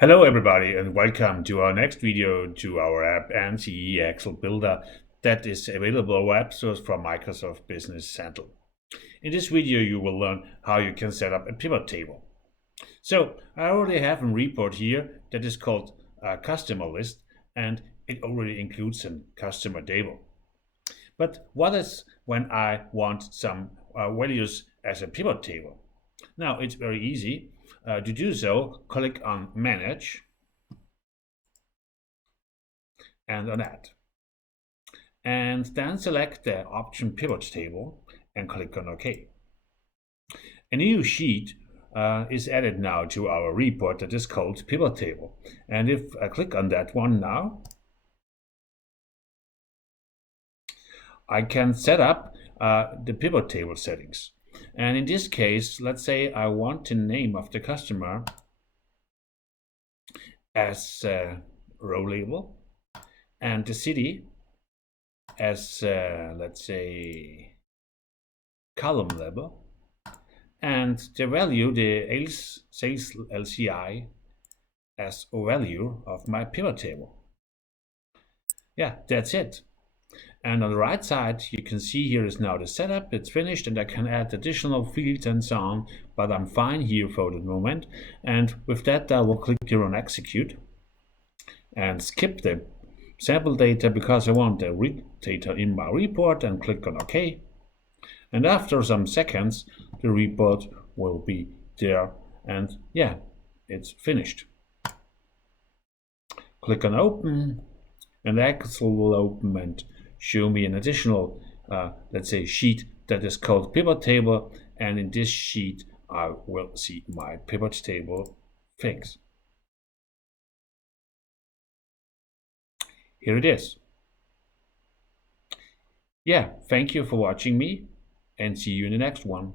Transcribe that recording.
Hello everybody and welcome to our next video to our app NCE Excel Builder that is available on web source from Microsoft Business Central. In this video you will learn how you can set up a pivot table. So I already have a report here that is called a customer list and it already includes a customer table. But what is when I want some values as a pivot table? Now it's very easy. To do so, click on Manage and on Add. And then select the option Pivot Table and click on OK. A new sheet is added now to our report that is called Pivot Table. And if I click on that one now, I can set up the pivot table settings. And in this case, let's say I want the name of the customer as row label and the city as let's say column label, and the value, the sales LCI, as a value of my pivot table. Yeah, that's it. And on the right side, you can see here is now the setup. It's finished and I can add additional fields and so on, but I'm fine here for the moment. And with that, I will click here on execute and skip the sample data because I want the data in my report and click on OK. And after some seconds, the report will be there and yeah, it's finished. Click on open and Excel will open and show me an additional, let's say, sheet that is called pivot table. And in this sheet, I will see my pivot table things. Here it is. Yeah, thank you for watching me and see you in the next one.